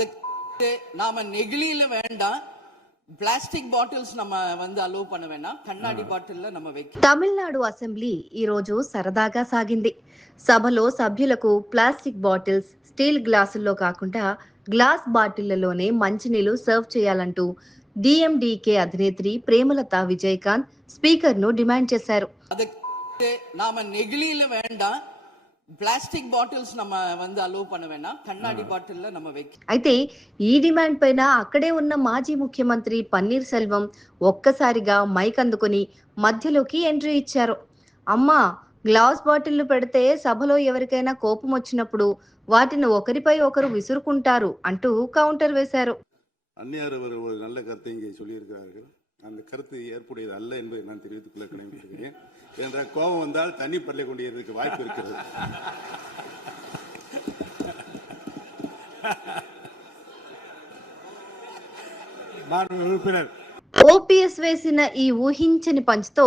அதுக்கு நாம நெகிழியில வேண்டாம், ప్లాస్టిక్ బాటిల్స్ நம்ம అలో பண்ண வேண்டாం, కண்ணాడి బాటిల్లో நம்ம வைக்க. తమిళనాడు అసెంబ్లీ ఈ రోజు సరదాగా సాగింది. సభలో సభ్యులకు ప్లాస్టిక్ బాటిల్స్, స్టీల్ గ్లాసుల్లో కాకుండా గ్లాస్ బాటిళ్లలోనే మంచినీళ్లు సర్వ్ చేయాలంటూ డిఎండికే అధినేత్రి ప్రేమలత విజయకాంత్ స్పీకర్ను డిమాండ్ చేశారు. அதுக்கு நாம நெகிழியில வேண்டாம், ప్లాస్టిక్ బాటిల్స్ நம்ம అలో பண்ண வேண்டாம், కண்ணాడి బాటిల్లో நம்ம வைக்க. అయితే ఈ డిమాండ్ పైన అక్కడే ఉన్న మాజీ ముఖ్యమంత్రి పన్నీర్ సెల్వం ఒక్కసారిగా మైక్ అందుకొని మధ్యలోకి ఎంట్రీ ఇచ్చారు. అమ్మా, గ్లాస్ బాటిళ్లు పెడితే సభలో ఎవరికైనా కోపం వచ్చినప్పుడు వాటిని ఒకరిపై ఒకరు విసురుకుంటారు అంటూ కౌంటర్ వేశారు. அந்நியார் அவர் ஒரு நல்ல கருத்தை இங்கே சொல்லியிருக்கிறார்கள். அந்த கருத்து ஏற்புடையது அல்ல என்பதை நான் தெரிவித்துக் கொள்ள கடமைப்பட்டிருக்கிறேன். என்ற கோபம் வந்தால் தண்ணி பரல கொண்டிருக்க வாய்ப்பு இருக்கிறது. ఓపీఎస్ వేసిన ఈ ఊహించని పంచ్తో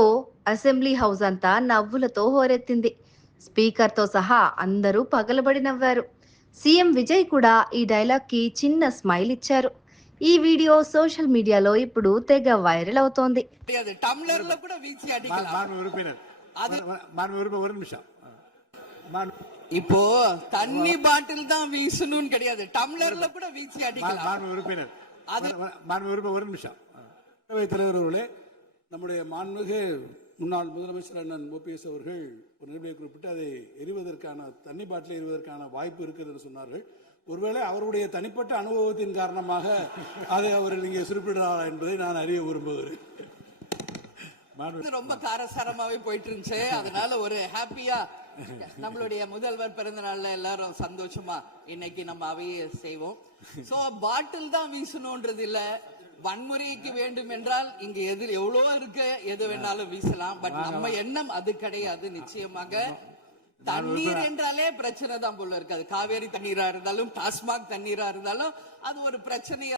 అసెంబ్లీ హౌస్ అంతా నవ్వులతో హోరెత్తింది. స్పీకర్తో సహా అందరూ పగలబడి నవ్వారు. సీఎం విజయ్ కూడా ఈ డైలాగ్ కి చిన్న స్మైల్ ఇచ్చారు. ఈ వీడియో సోషల్ మీడియాలో ఇప్పుడు తెగ వైరల్ అవుతోంది. இப்போ தண்ணி பாட்டில் தான் வீசணும் கிடையாது, டம்ளர்ல கூட வீசி அடிக்கலாம். ஒரு நிமிஷம். தலைவர் அவர்களே, நம்முடைய மாண்புமிகு முன்னாள் முதலமைச்சர் அண்ணன் ஓபிஎஸ் அவர்கள் ஒரு நிலையை குறிப்பிட்டு அதை எரிவதற்கான தண்ணி பாட்டில் எரிவதற்கான வாய்ப்பு இருக்கிறது என்று சொன்னார்கள். ஒருவேளை அவருடைய தனிப்பட்ட அனுபவத்தின் காரணமாக அதை அவர்கள் இங்கே குறிப்பிடுறாரா என்பதை நான் அறிய விரும்புகிறேன். ரொம்ப காரசாரமாவே போயிட்டு இருந்துச்சு. அதனால ஒரு ஹாப்பியா நம்மளுடைய முதல்வர் பிறந்த நாள்ல எல்லாரும் சந்தோஷமா இன்னைக்கு நம்ம அவையை செய்வோம். சோ பாட்டில் தான் வீசணும்ன்றது இல்ல, வன்முறைக்கு வேண்டும் என்றால் இங்க எதில் எவ்வளவோ இருக்கு, எது வேணாலும் வீசலாம். பட் நம்ம எண்ணம் அது கிடையாது. நிச்சயமாக தண்ணீர் என்றாலே பிரச்சனை தான் போல இருக்காது. காவேரி தண்ணீரா இருந்தாலும், டாஸ்மாக் தண்ணீரா இருந்தாலும் அது ஒரு பிரச்சனையா